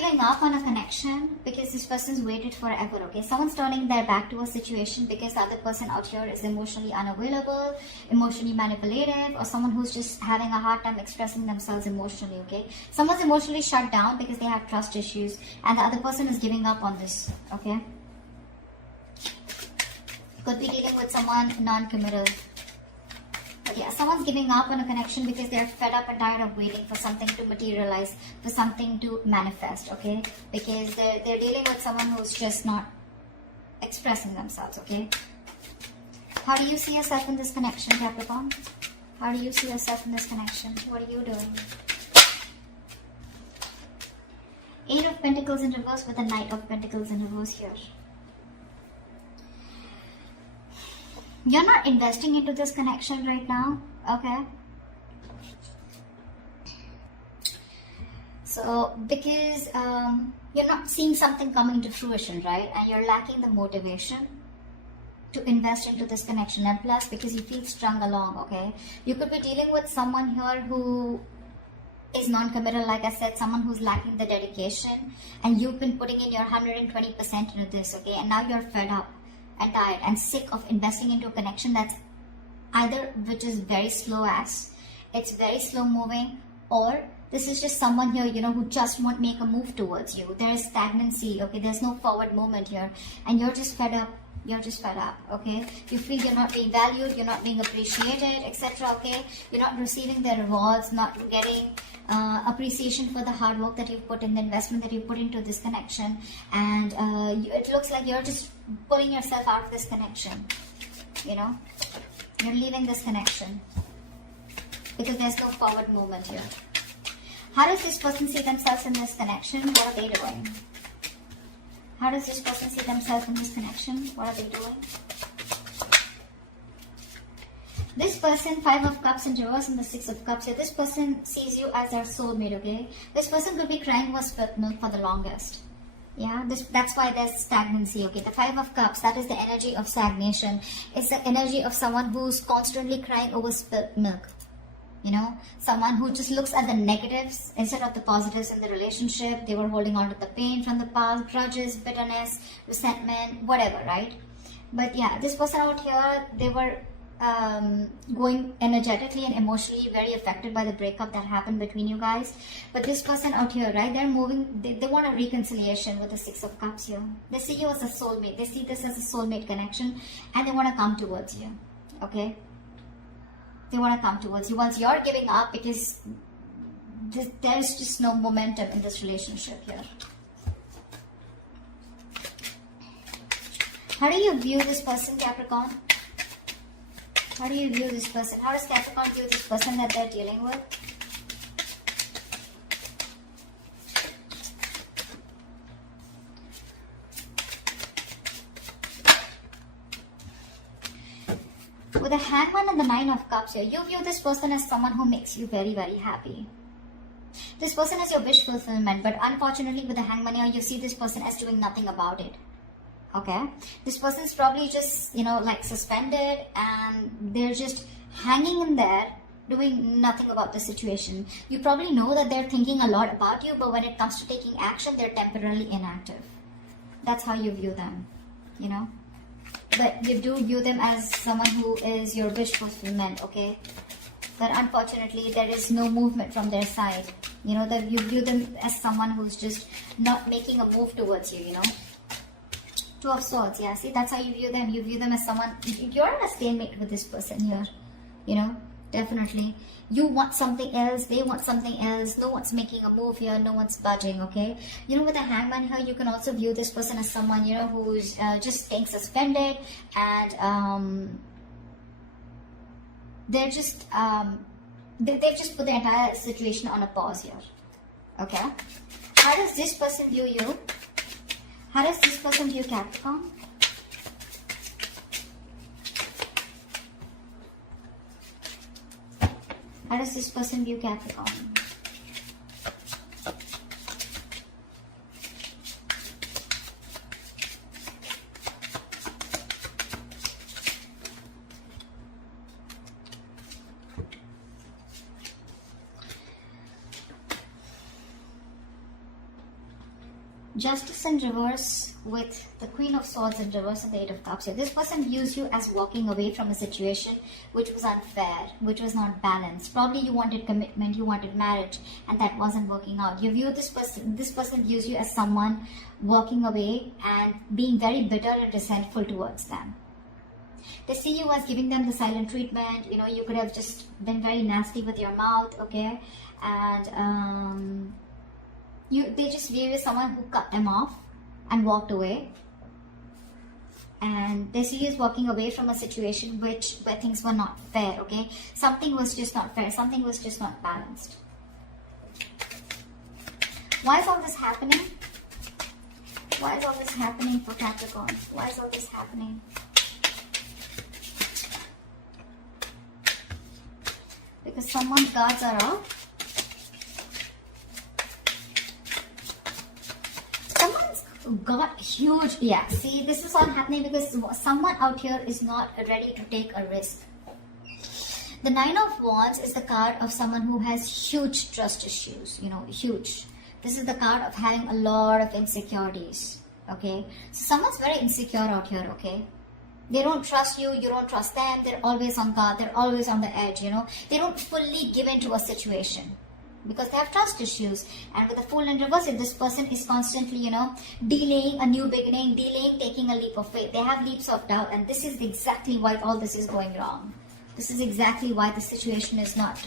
giving up on a connection because this person's waited forever, okay? Someone's turning their back to a situation because the other person out here is emotionally unavailable, emotionally manipulative, or someone who's just having a hard time expressing themselves emotionally, okay? Someone's emotionally shut down because they have trust issues, and the other person is giving up on this, okay? Could be dealing with someone non-committal. But yeah, someone's giving up on a connection because they're fed up and tired of waiting for something to materialize, for something to manifest, okay? Because they're dealing with someone who's just not expressing themselves, okay? How do you see yourself in this connection, Capricorn? How do you see yourself in this connection? What are you doing? Eight of Pentacles in reverse with a Knight of Pentacles in reverse here. You're not investing into this connection right now, okay? So, because you're not seeing something coming to fruition, right? And you're lacking the motivation to invest into this connection. And plus, because you feel strung along, okay? You could be dealing with someone here who is non-committal, like I said, someone who's lacking the dedication. And you've been putting in your 120% into this, okay? And now you're fed up and tired and sick of investing into a connection that's either which is very slow as it's very slow moving, or this is just someone here, you know, who just won't make a move towards you. There is stagnancy, okay? There's no forward movement here, and you're just fed up. You're just fed up, okay? You feel you're not being valued, you're not being appreciated, etc., okay? You're not receiving the rewards, not getting appreciation for the hard work that you've put in, the investment that you put into this connection, and it looks like you're just pulling yourself out of this connection, you know? You're leaving this connection because there's no forward movement here. How does this person see themselves in this connection? What are they doing? How does this person see themselves in this connection? What are they doing? This person, 5 of Cups in reverse and the 6 of Cups here. This person sees you as their soulmate, okay? This person could be crying over spilt milk for the longest. Yeah, that's why there's stagnancy, okay? The 5 of Cups, that is the energy of stagnation. It's the energy of someone who's constantly crying over spilt milk. You know, someone who just looks at the negatives instead of the positives in the relationship. They were holding on to the pain from the past, grudges, bitterness, resentment, whatever, right? But yeah, this person out here, they were going energetically and emotionally very affected by the breakup that happened between you guys. But this person out here, right, they're moving, they want a reconciliation with the 6 of Cups here. They see you as a soulmate. They see this as a soulmate connection, and they want to come towards you, okay? They want to come towards you once you're giving up because there's just no momentum in this relationship here. How do you view this person, Capricorn? How do you view this person? How does Capricorn view this person that they're dealing with? With the Hangman and the 9 of Cups here, you view this person as someone who makes you very, very happy. This person is your wish fulfillment, but unfortunately with the Hangman here, you see this person as doing nothing about it. Okay? This person is probably just, you know, like suspended, and they're just hanging in there, doing nothing about the situation. You probably know that they're thinking a lot about you, but when it comes to taking action, they're temporarily inactive. That's how you view them, you know? But you do view them as someone who is your wish fulfillment, okay? But unfortunately, there is no movement from their side. You know, that you view them as someone who's just not making a move towards you, you know? 2 of Swords, yeah, see, that's how you view them. You view them as someone, you're in a stalemate with this person here, you know? Definitely. You want something else, they want something else, no one's making a move here, no one's budging, okay? You know, with the Hangman here, you can also view this person as someone, you know, who's just staying suspended, and they're just, they've just put the entire situation on a pause here, okay? How does this person view you? How does this person view Capricorn? How does this person view Capricorn? Justice in reverse with the Queen of Swords in reverse and the Eight of Cups here. This person views you as walking away from a situation which was unfair, which was not balanced. Probably you wanted commitment, you wanted marriage, and that wasn't working out. You view this person views you as someone walking away and being very bitter and resentful towards them. They see you as giving them the silent treatment. You know, you could have just been very nasty with your mouth, okay? And they just view you as someone who cut them off and walked away. And they see you as walking away from a situation where things were not fair, okay? Something was just not fair. Something was just not balanced. Why is all this happening? Why is all this happening for Capricorn? Why is all this happening? Because someone's guards are up. Someone's got huge, yeah, see, this is all happening because someone out here is not ready to take a risk. The Nine of Wands is the card of someone who has huge trust issues, you know, huge. This is the card of having a lot of insecurities, okay? So someone's very insecure out here, okay? They don't trust you, you don't trust them, they're always on guard, they're always on the edge, you know. They don't fully give into a situation because they have trust issues. And with the Fool in reverse, if this person is constantly, you know, delaying a new beginning, delaying taking a leap of faith, they have leaps of doubt, and this is exactly why all this is going wrong. This is exactly why the situation is not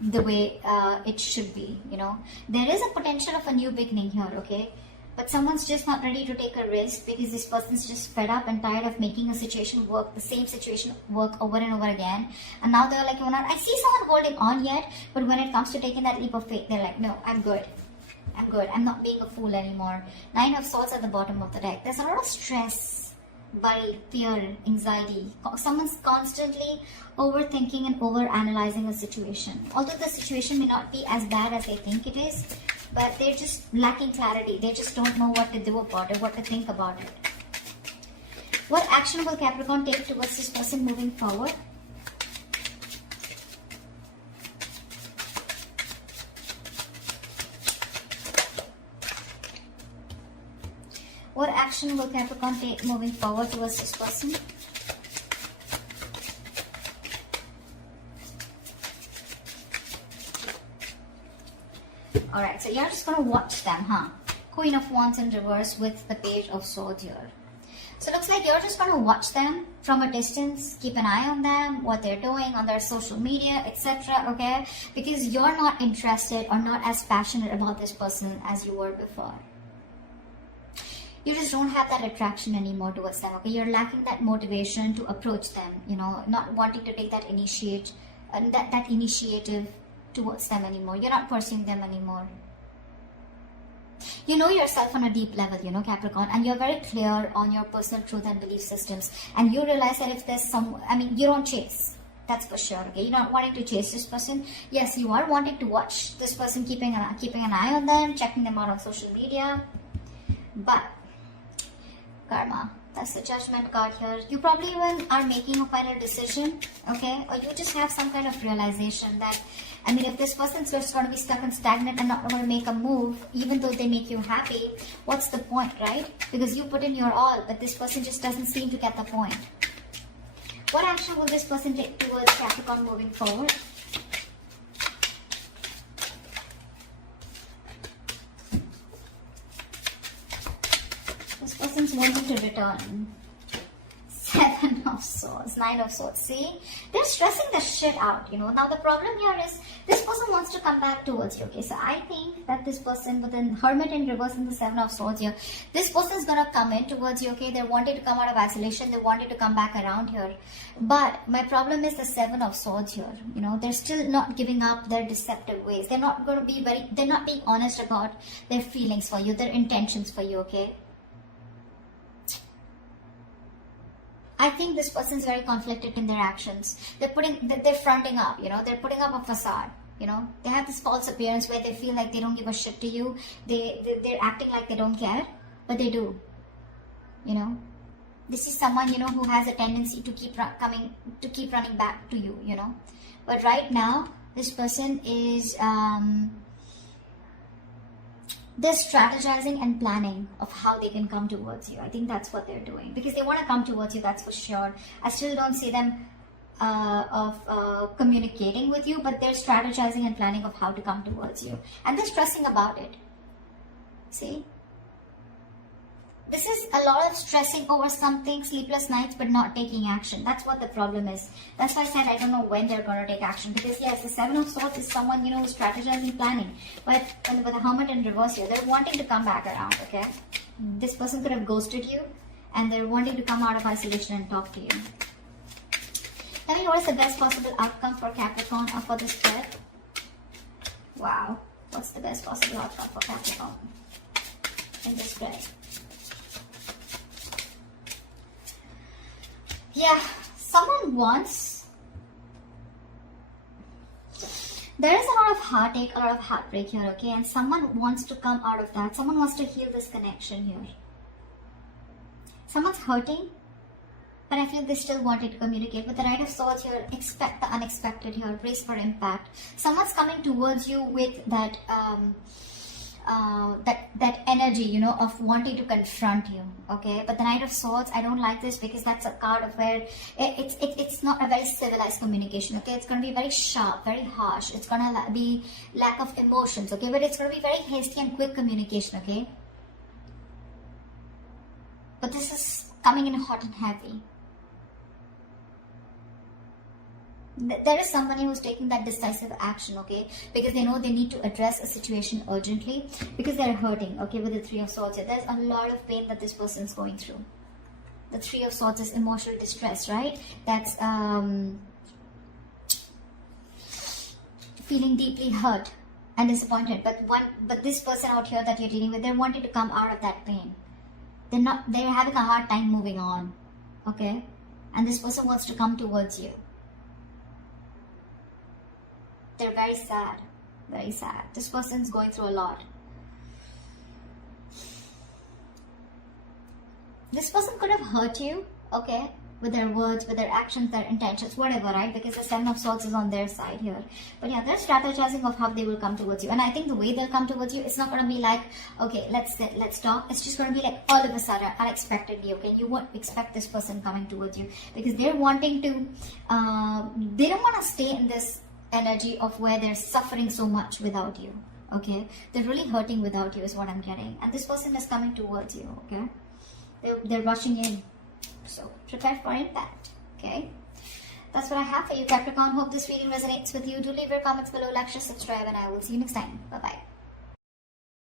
the way it should be, you know. There is a potential of a new beginning here, okay? But someone's just not ready to take a risk because this person's just fed up and tired of making a situation work, the same situation work over and over again. And now they're like, I see someone holding on yet, but when it comes to taking that leap of faith, they're like, no, I'm good. I'm good. I'm not being a fool anymore. Nine of Swords at the bottom of the deck. There's a lot of stress, worry, fear, anxiety. Someone's constantly overthinking and overanalyzing a situation. Although the situation may not be as bad as they think it is, but they're just lacking clarity. They just don't know what to do about it, what to think about it. What action will Capricorn take towards this person moving forward? What action will Capricorn take moving forward towards this person? Alright, so you're just going to watch them, huh? Queen of Wands in reverse with the Page of Swords here. So it looks like you're just going to watch them from a distance, keep an eye on them, what they're doing on their social media, etc. Okay? Because you're not interested or not as passionate about this person as you were before. You just don't have that attraction anymore towards them, okay? You're lacking that motivation to approach them, you know, not wanting to take that initiative towards them anymore. You're not pursuing them anymore. You know yourself on a deep level, you know, Capricorn, and you're very clear on your personal truth and belief systems. And you realize that if there's you don't chase. That's for sure, okay? You're not wanting to chase this person. Yes, you are wanting to watch this person, keeping an eye on them, checking them out on social media. But karma, that's the Judgment card here. You probably even are making a final decision, okay? Or you just have some kind of realization that, if this person's just going to be stuck and stagnant and not going to make a move, even though they make you happy, what's the point, right? Because you put in your all, but this person just doesn't seem to get the point. What action will this person take towards Capricorn moving forward? This person's wanting to return. Seven of Swords, Nine of Swords. See, they're stressing the shit out, you know. Now the problem here is this person wants to come back towards you, okay? So I think that this person with the Hermit in reverse and the Seven of Swords here, this person's gonna come in towards you, okay? They're wanting to come out of isolation, they wanted to come back around here. But my problem is the Seven of Swords here, you know. They're still not giving up their deceptive ways. They're not going to be they're not being honest about their feelings for you, their intentions for you, okay? I think this person's very conflicted in their actions. They're fronting up, you know, they're putting up a facade, you know. They have this false appearance where they feel like they don't give a shit to you. They're acting like they don't care, but they do, you know. This is someone, you know, who has a tendency to keep running back to you, you know. But right now, this person is, they're strategizing and planning of how they can come towards you. I think that's what they're doing, because they want to come towards you, that's for sure. I still don't see them communicating with you, but they're strategizing and planning of how to come towards you, and they're stressing about it. See, this is a lot of stressing over something, sleepless nights, but not taking action. That's what the problem is. That's why I said I don't know when they're going to take action, because yes, the Seven of Swords is someone, you know, who's strategizing, planning, but with the Hermit in reverse here, they're wanting to come back around. Okay, this person could have ghosted you, and they're wanting to come out of isolation and talk to you. Tell me, what is the best possible outcome for Capricorn or for this spread? Wow, what's the best possible outcome for Capricorn in this spread? Yeah, someone wants, there is a lot of heartache, a lot of heartbreak here, okay? And someone wants to come out of that. Someone wants to heal this connection here. Someone's hurting, but I feel they still wanted to communicate. With the Knight of Swords here, expect the unexpected here, brace for impact. Someone's coming towards you with that that energy, you know, of wanting to confront you, okay? But the Knight of Swords, I don't like this, because that's a card of where it's not a very civilized communication, okay? It's going to be very sharp, very harsh. It's going to be lack of emotions, okay? But it's going to be very hasty and quick communication, okay? But this is coming in hot and heavy. There is somebody who's taking that decisive action, okay? Because they know they need to address a situation urgently, because they're hurting, okay? With the Three of Swords, there's a lot of pain that this person's going through. The Three of Swords is emotional distress, right? That's feeling deeply hurt and disappointed. But this person out here that you're dealing with, they're wanting to come out of that pain. They're having a hard time moving on, okay? And this person wants to come towards you. They're very sad, very sad. This person's going through a lot. This person could have hurt you, okay, with their words, with their actions, their intentions, whatever, right? Because the Seven of Swords is on their side here. But yeah, they're strategizing of how they will come towards you. And I think the way they'll come towards you, it's not going to be like, okay, let's talk. It's just going to be like all of a sudden, unexpectedly, okay? You won't expect this person coming towards you, because they're wanting to, they don't want to stay in this energy of where they're suffering so much without you, okay? They're really hurting without you is what I'm getting. And this person is coming towards you, okay? They're rushing in. So prepare for impact, okay? That's what I have for you, Capricorn. Hope this reading resonates with you. Do leave your comments below, like, share, subscribe, and I will see you next time. Bye-bye.